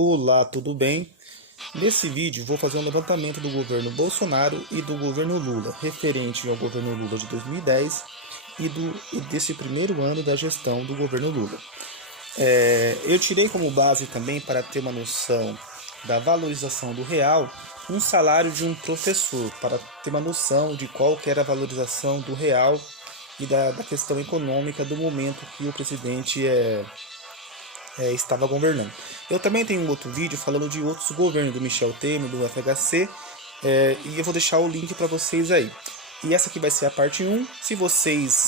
Olá, tudo bem? Nesse vídeo vou fazer um levantamento do governo Bolsonaro e do governo Lula, referente ao governo Lula de 2010 e desse primeiro ano da gestão do governo Lula. Eu tirei como base também, para ter uma noção da valorização do real, um salário de um professor, para ter uma noção de qual que era a valorização do real e da questão econômica do momento que o presidente estava governando. Eu também tenho um outro vídeo falando de outros governos, do Michel Temer, do FHC, e eu vou deixar o link para vocês aí. E essa aqui vai ser a parte 1. Se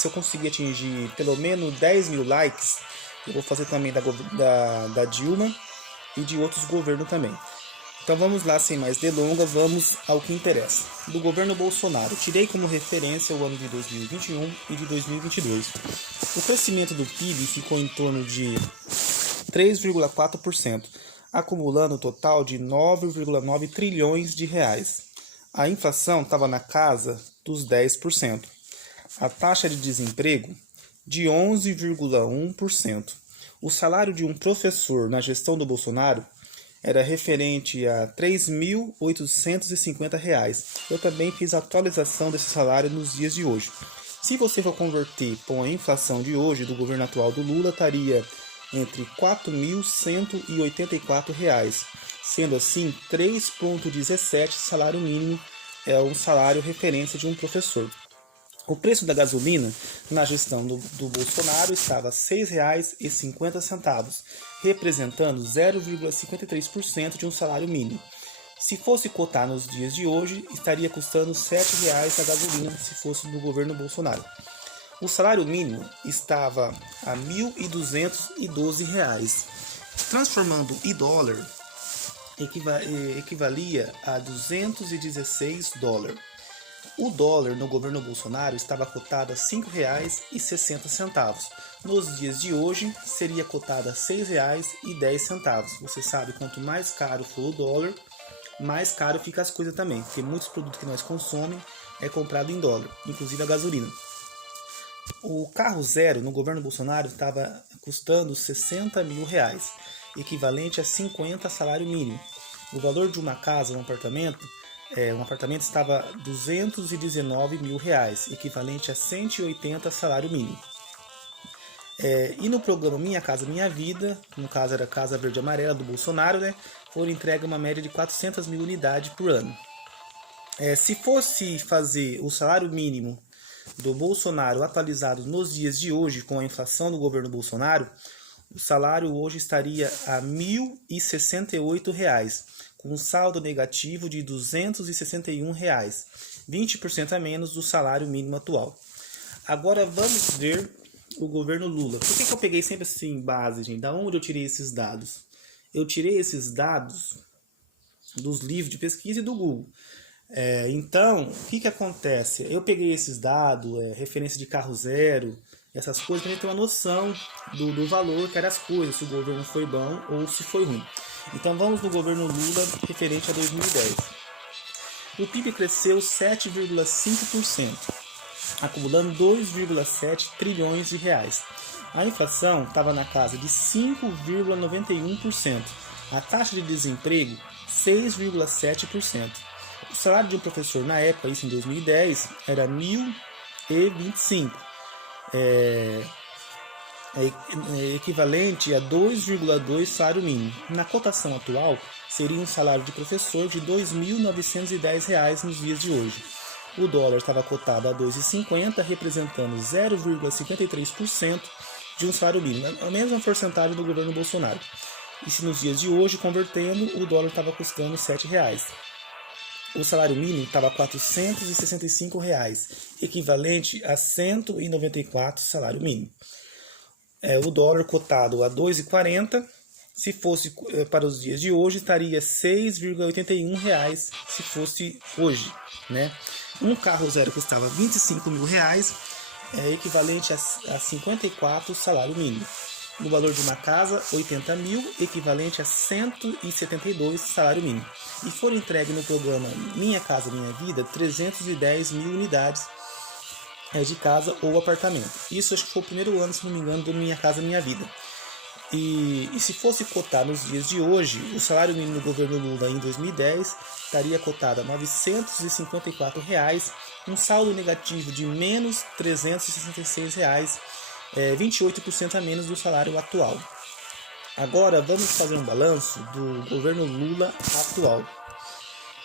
eu conseguir atingir pelo menos 10 mil likes, eu vou fazer também da Dilma e de outros governos também. Então vamos lá, sem mais delongas, vamos ao que interessa. Do governo Bolsonaro, tirei como referência o ano de 2021 e de 2022. O crescimento do PIB ficou em torno de 3,4%, acumulando um total de 9,9 trilhões de reais. A inflação estava na casa dos 10%. A taxa de desemprego de 11,1%. O salário de um professor na gestão do Bolsonaro era referente a R$ 3.850. Eu também fiz a atualização desse salário nos dias de hoje. Se você for converter com a inflação de hoje do governo atual do Lula, estaria entre R$ 4.184, sendo assim 3,17 salário mínimo é um salário referência de um professor. O preço da gasolina na gestão do Bolsonaro estava R$ 6,50, representando 0,53% de um salário mínimo. Se fosse cotar nos dias de hoje, estaria custando R$ 7,00 a gasolina se fosse no governo Bolsonaro. O salário mínimo estava a R$ 1.212. Transformando em dólar, equivalia a $216. O dólar no governo Bolsonaro estava cotado a R$ 5,60. Nos dias de hoje, seria cotado a R$ 6,10. Você sabe, quanto mais caro for o dólar, mais caro fica as coisas também, porque muitos produtos que nós consomemos é comprado em dólar, inclusive a gasolina. O carro zero no governo Bolsonaro estava custando R$ 60 mil, equivalente a 50 salário mínimo. O valor de uma casa, um apartamento estava R$ 219 mil, equivalente a 180 salário mínimo. E no programa Minha Casa Minha Vida, no caso era a Casa Verde e Amarela do Bolsonaro, foram entregue uma média de 400 mil unidades por ano. Se fosse fazer o salário mínimo do Bolsonaro atualizado nos dias de hoje, com a inflação do governo Bolsonaro, o salário hoje estaria a R$ 1.068, com um saldo negativo de R$ 261, 20% a menos do salário mínimo atual. Agora vamos ver o governo Lula. Por que eu peguei sempre assim em base, gente? Da onde eu tirei esses dados? Eu tirei esses dados dos livros de pesquisa e do Google. Então, o que acontece? Eu peguei esses dados, referência de carro zero, essas coisas, para a gente ter uma noção do valor que eram as coisas, se o governo foi bom ou se foi ruim. Então vamos no governo Lula referente a 2010. O PIB cresceu 7,5%, acumulando 2,7 trilhões de reais. A inflação estava na casa de 5,91%. A taxa de desemprego, 6,7%. O salário de um professor na época, isso em 2010, era R$ 1.025, equivalente a 2,2 salário mínimo. Na cotação atual, seria um salário de professor de R$ 2.910 nos dias de hoje. O dólar estava cotado a R$ 2,50, representando 0,53% de um salário mínimo, a mesma porcentagem do governo Bolsonaro. E se nos dias de hoje, convertendo, o dólar estava custando R$ 7,00. O salário mínimo estava a R$ 465, equivalente a 194 salário mínimo. O dólar cotado a R$ 2,40, se fosse para os dias de hoje, estaria R$ 6,81 se fosse hoje, Um carro zero custava R$ 25 mil, equivalente a 54 salário mínimo. No valor de uma casa, 80 mil, equivalente a 172 salário mínimo. E foram entregues no programa Minha Casa Minha Vida 310 mil unidades de casa ou apartamento. Isso acho que foi o primeiro ano, se não me engano, do Minha Casa Minha Vida. E se fosse cotar nos dias de hoje, o salário mínimo do governo Lula em 2010 estaria cotado a R$ 954, um saldo negativo de menos R$ 366, 28% a menos do salário atual. Agora vamos fazer um balanço do governo Lula atual.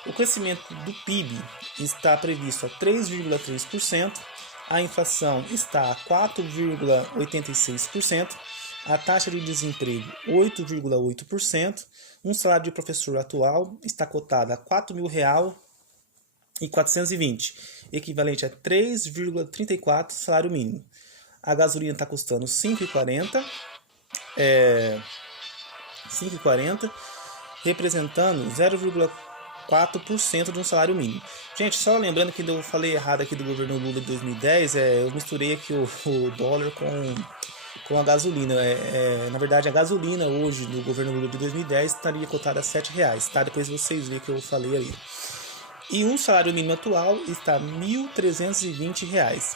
O crescimento do PIB está previsto a 3,3%, a inflação está a 4,86%, a taxa de desemprego 8,8%, um salário de professor atual está cotado a R$ 4.420, equivalente a 3,34 salário mínimo. A gasolina está custando R$ 5,40, representando 0,4% de um salário mínimo. Gente, só lembrando que eu falei errado aqui do governo Lula de 2010, eu misturei aqui o dólar com a gasolina. Na verdade, a gasolina hoje no governo Lula de 2010 estaria cotada a R$ 7,00, tá? Depois vocês veem que eu falei ali. E o salário mínimo atual está R$ 1.320.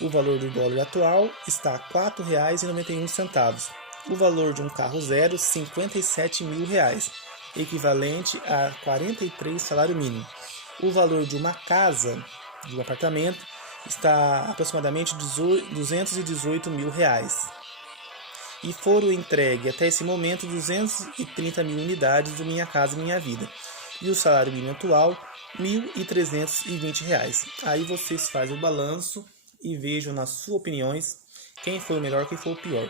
O valor do dólar atual está a R$ 4,91. O valor de um carro zero, R$ 57 mil, equivalente a 43 salário mínimo. O valor de uma casa, de um apartamento, está aproximadamente R$ 218 mil. E foram entregues até esse momento 230 mil unidades do Minha Casa Minha Vida. E o salário mínimo atual, R$ 1.320. Aí vocês fazem o balanço e vejam nas suas opiniões quem foi o melhor, quem foi o pior.